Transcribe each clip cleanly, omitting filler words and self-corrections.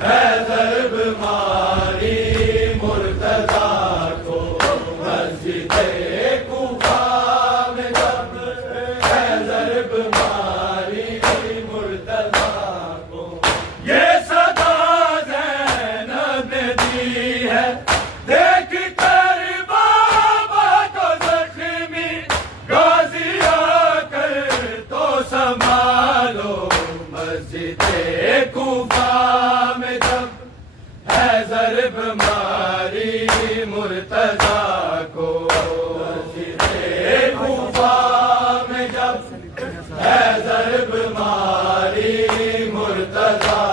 حیدر بیماری مرتضیٰ کو مسجد کوفہ میں جب حیدر بیماری مرتضیٰ کو یہ صدا زینب نے دی ہے دیکھ کر بابا کو زخمی غازی آ کر تو سنبھالو مسجد کوفہ میں جب حیدر بیماری مرتضیٰ کو مسجد کوفہ میں جب حیدر بیماری مرتضیٰ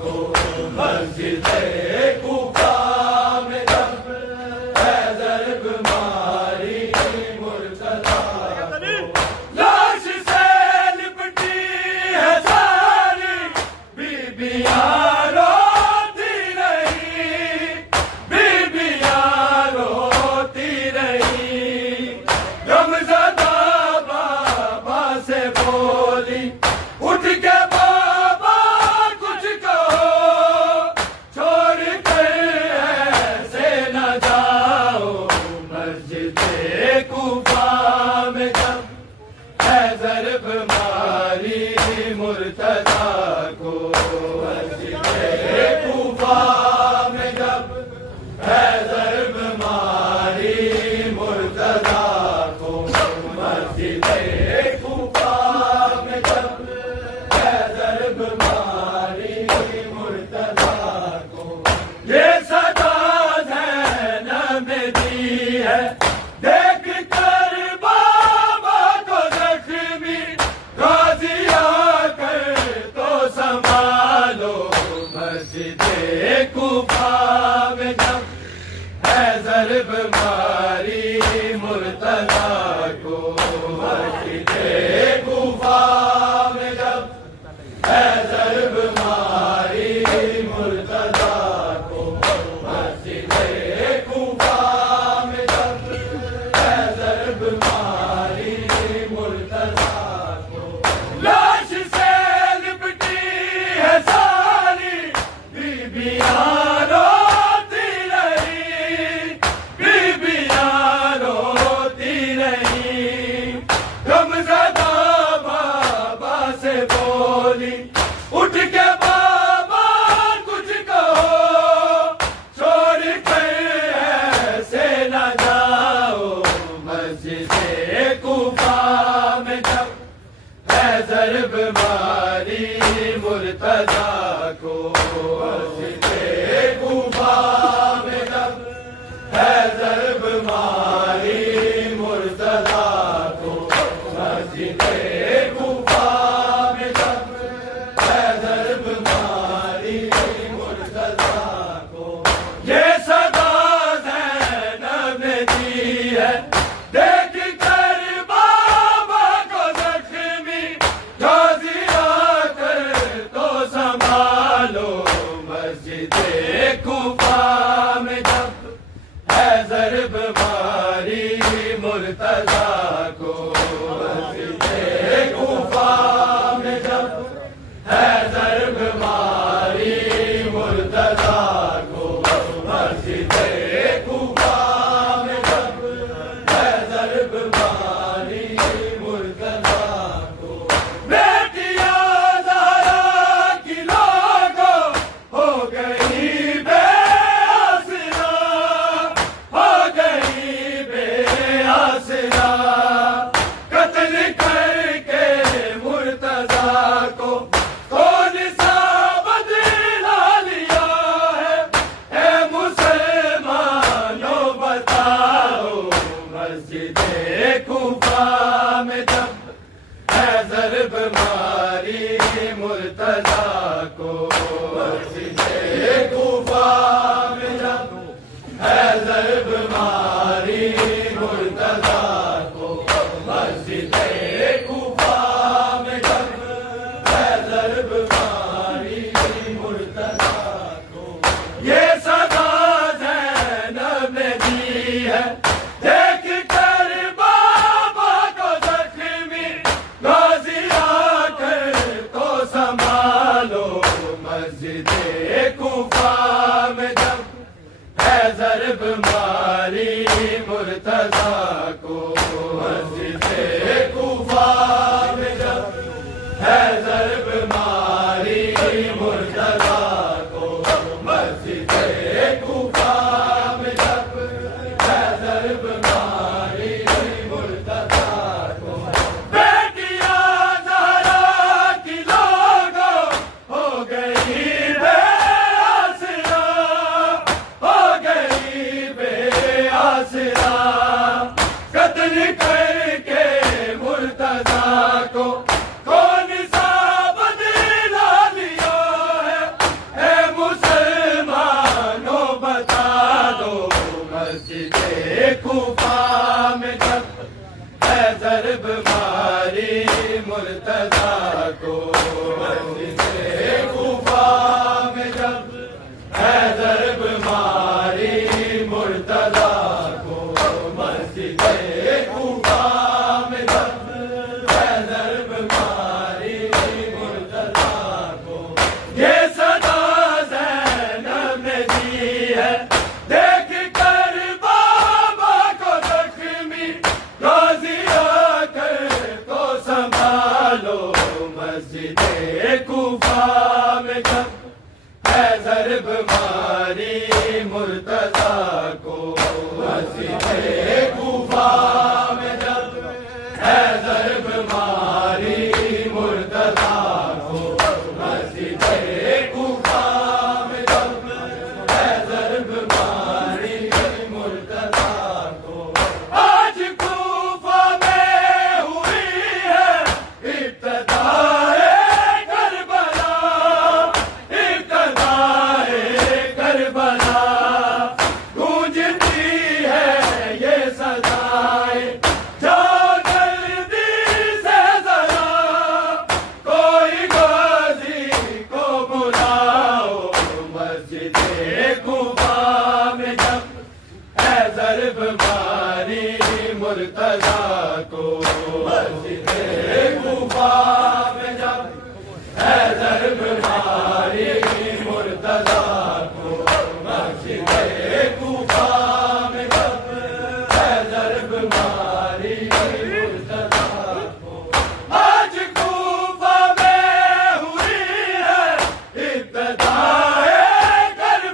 کو مسجد کوفہ میں جب حیدر بیماری مرتضیٰ کو لاش سے لپٹی ہے ساری بیبیاں روتی رہی بیبیاں روتی رہی غمزدہ بابا سے بولی اٹھ کے بابا کچھ کہو چھوڑ کر ایسے نہ جاؤ مسجد کوفہ میں جب حیدر بیماری مرتضیٰ کو مسجد کوفہ میں جب حیدر بیماری مرتضیٰ کو مسجد کوفہ میں جب حیدر بیماری مرتضیٰ کو یہ صدا زینب نے دی ہے دیکھ کر بابا کو زخمی غازی آ کر تو سنبھالو مسجد کوفہ میں جب حیدر بیماری مرتضیٰ کو مسجد کوفہ میں جب حیدر بیماری مرتضیٰ کو مسجد کوفہ میں جب حیدر بیماری مرتضیٰ کو لاش سے لپٹی ہے ساری بیبیاں روتی رہی بیبیاں روتی رہی غمزدہ بابا سے بولی اٹھ کے بابا کچھ کہو چھوڑ کر ایسے نہ جاؤ مسجد کوفہ میں جب حیدر بیماری مرتضیٰ کو مسجد کوفہ میں جب حیدر بیماری مرتضیٰ کو مسجد کوفہ میں جب حیدر بیماری مرتضیٰ کو یہ صدا زینب نے دی ہے دیکھ کر بابا کو زخمی غازی آ کر تو سنبھالو مسجد کوفہ میں جب حیدر بیماری مرتضیٰ کو مسجد کوفہ میں جب حیدر بیماری مرتضیٰ کو مسجد کوفہ میں جب حیدر بیماری مرتضیٰ کو بیٹیاں زہرا کی لوگوں ہو گئی بے کوفہ میں جب ہے ضرب ماری مرتضیٰ کو، مسجد کوفہ میں جب ہے ضرب ماری مرتضیٰ کو، مسجد کوفہ میں جب ہے ضرب ماری مرتضیٰ کو، بیٹیاں زہرا کی لوگوں ہو گئی بے آسرا، ہو گئی بے آسرا، قتل کر کے مرتضیٰ کو کون سا بدلا لیا ہے، اے مسلمانوں بتا دو، مسجد کوفہ میں جب ہے ضرب ماری مرتضیٰ کو، مسجد کوفہ میں جب ہے ضرب ماری مرتضیٰ کو، مسجد کوفہ میں جب ہے ضرب ماری مرتضیٰ کو، یہ صدا زینب نے دی ہے، دیکھ کر بابا کو زخمی، غازی آ کر تو سنبھالو، مسجد کوفہ میں جب ہے ضرب ماری مرتضیٰ کو، مسجد کوفہ میں جب ہے ضرب ماری مرتضیٰ کو، مسجد کوفہ میں جب ہے ضرب ماری مرتضیٰ کو، آج کوفہ میں ہوئی ہے ابتدائے کربلا، ابتدائے کربلا، گونجتی ہے یہ صدائیں، جاؤ جلدی سے ذرا، کوئی غازی کو بلاؤ، مسجد کوفہ میں جب ہے ضرب ماری مرتضیٰ کو، مسجد کوفہ میں جب ہے ضرب ماری مرتضیٰ کو، مسجد کوفہ میں جب ہے ضرب ماری مرتضیٰ کو، آج کوفہ میں ہوئی ہے ابتدائے کربلا،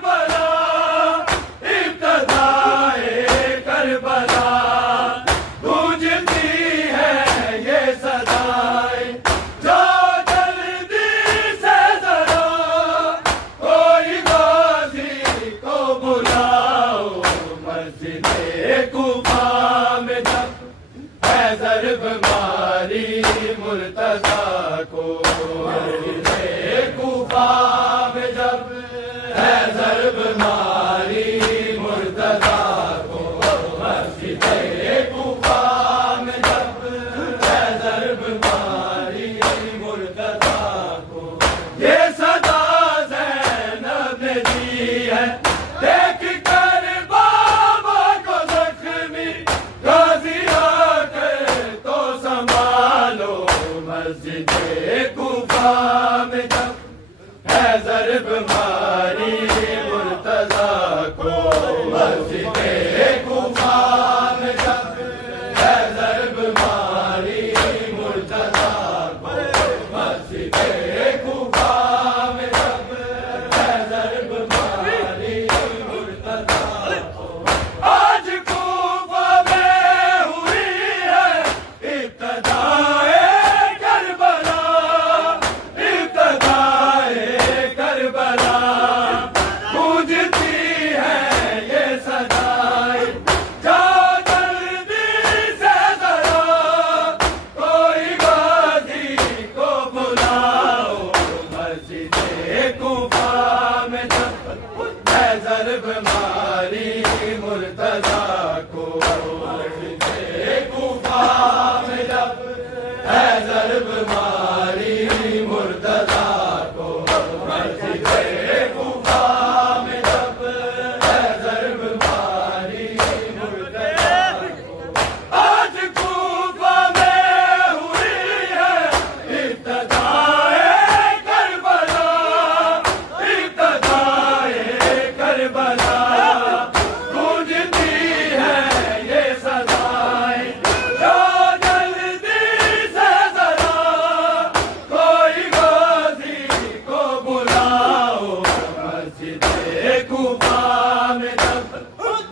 مسجد کوفہ میں جب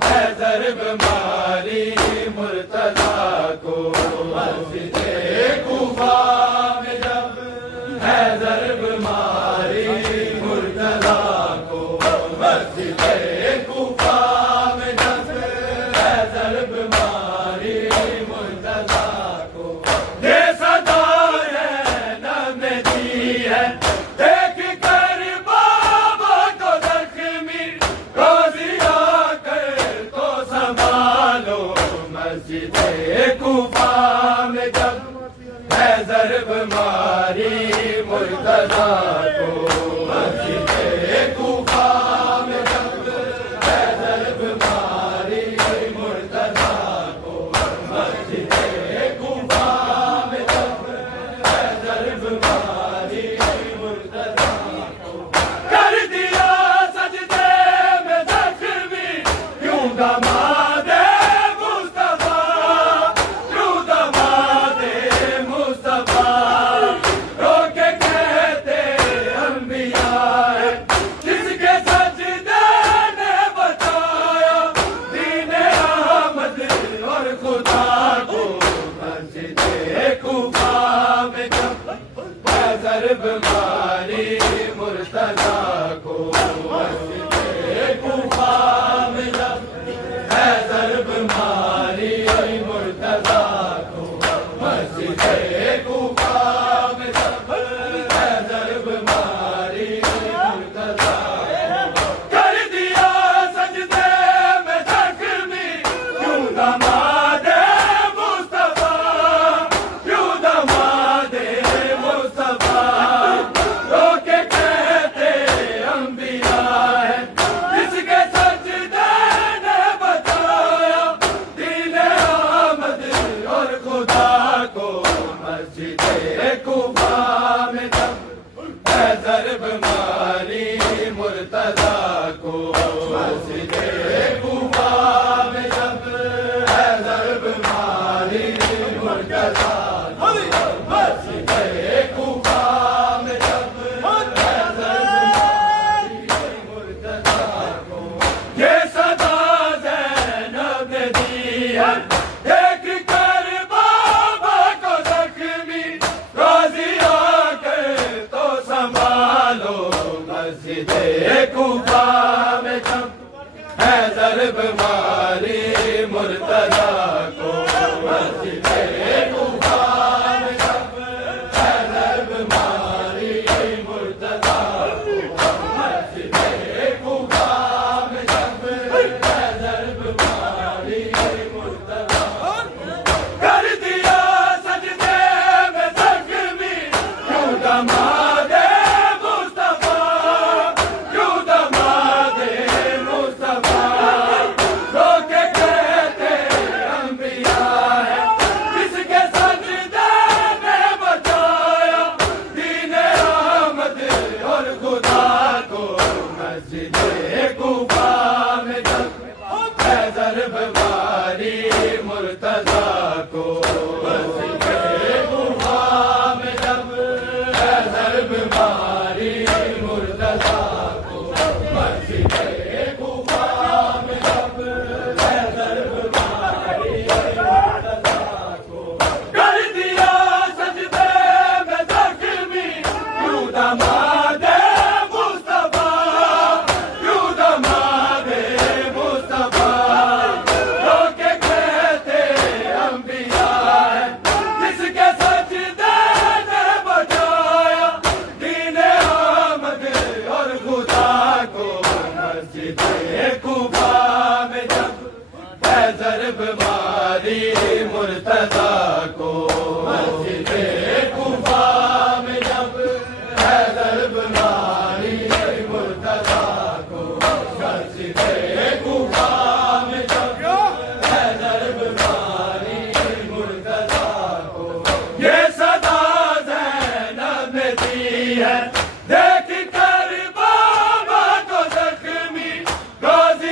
ہے ضرب ماری مرتضیٰ کو، مسجد کوفہ میں جب ہے ضرب ماری مرتضیٰ کو، مسجد کوفہ میں جب ہے ضرب ماری مرتضیٰ کو، یہ صدا زینب نے دی ہے دیکھ کر بابا کو زخمی، روزی آ کر تو سنبھالو، مسجد کوفہ میں جب ہے ضرب ماری مرتضیٰ کو، مسجد کوفہ میں جب ہے ضرب ماری مرتضیٰ کو، مسجد کوفہ میں جب ہے ضرب ماری مرتضیٰ کو، کر دیا سجدے میں زخمی کیوں دماد مصطفیٰ، کیوں دماد مصطفیٰ، رو کے کہتے انبیاء ہے جس کے سجدے نے بچایا دین احمد اور خدا کو، مسجد کوفہ میں جب ہے ضرب ماری مرتضیٰ کو، مسجد کوفہ میں جب ہے ضرب ماری مرتضیٰ کو، مسجد کوفہ میں جب ہے ضرب ماری مرتضیٰ کو، کر دیا سجدے میں زخمی کیوں دماد مصطفیٰ، کیوں دماد مصطفیٰ، رو کے کہتے انبیاء ہے جس کے سجدے نے بچایا دین احمد اور خدا کو، مسجد کوفہ میں جب ہے ضرب ماری مرتضیٰ کو، مسجد کوفہ میں جب ہے ضرب ماری مرتضیٰ کو، مسجد کوفہ میں جب ہے ضرب ماری مرتضیٰ کو، یہ صدا زینب نے دی ہے دیکھ کر بابا کو زخمی، روزی آ کر تو سنبھالو، مسجد کوفہ میں جب ہے ضرب ماری مرتضیٰ کو، مسجد کوفہ میں جب ہے ضرب ماری مرتضیٰ کو، مسجد کوفہ میں جب ہے ضرب ماری مرتضیٰ کو، کر دیا سجدے میں زخمی کیوں دماد مصطفیٰ، کیوں دماد مصطفیٰ، رو کے کہتے انبیاء ہے جس کے سجدے نے بچایا دین احمد اور خدا کو، مسجد کوفہ میں جب ہے ضرب ماری مرتضیٰ کو، مسجد کوفہ میں جب ہے ضرب ماری مرتضیٰ کو، مسجد کوفہ میں جب ہے ضرب ماری مرتضیٰ کو، کر دیا سجدے میں زخمی کیوں دماد مصطفیٰ، کیوں دماد مصطفیٰ، رو کے کہتے انبیاء ہے جس کے سجدے نے بچایا دین احمد اور خدا کو، مسجد کوفہ میں جب ہے ضرب ماری مرتضیٰ کو، مسجد کوفہ میں جب ہے ضرب ماری مرتضیٰ کو، مسجد کوفہ میں جب ہے ضرب ماری مرتضیٰ کو، یہ صدا زینب نے دی ہے دیکھ کر بابا کو زخمی، روزی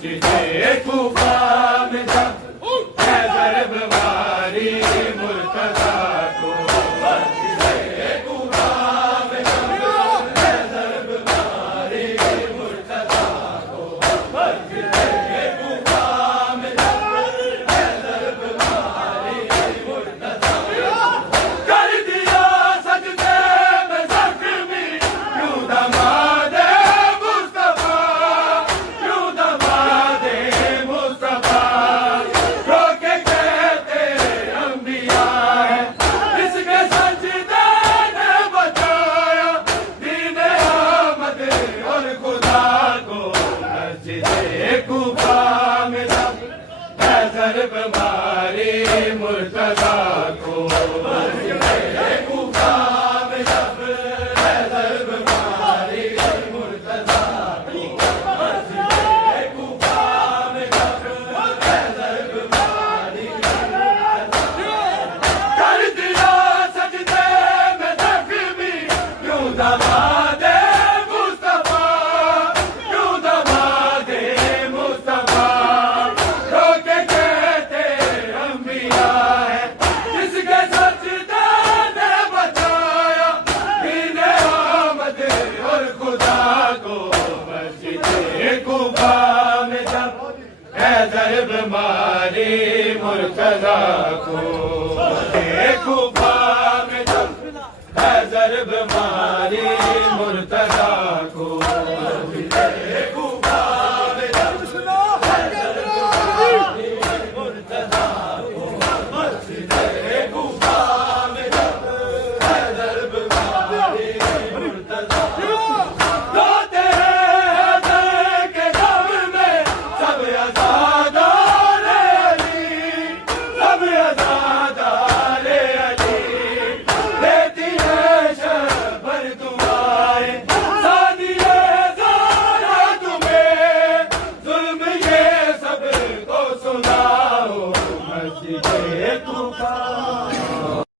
مسجد کوفہ میں جب حیدر بیماری مرتضیٰ کو مسجد کوفہ میں جب حیدر بیماری مرتضیٰ کو مسجد کوفہ میں جب حیدر بیماری مرتضیٰ کر دیا سجدے میں زخمی یوں دماد مصطفیٰ یوں دماد مصطفیٰ رو کے کہتے انبیاء ہے اس کے سجدے نے بچایا دین احمد اور خدا کو مسجد کوفہ میں جب حیدر بیماری مرتضیٰ کو مسجد کوفہ میں جب حیدر بیماری مرتضیٰ کو مسجد کوفہ میں جب حیدر بیماری کر دیا سجدے میں زخمی یوں دماد مصطفیٰ یوں دماد مصطفیٰ رو کے کہتے انبیاء ہے جس کے سجدے نے بچایا دین احمد اور خدا کو مسجد کوفہ میں جب حیدر بیماری مرتضیٰ کو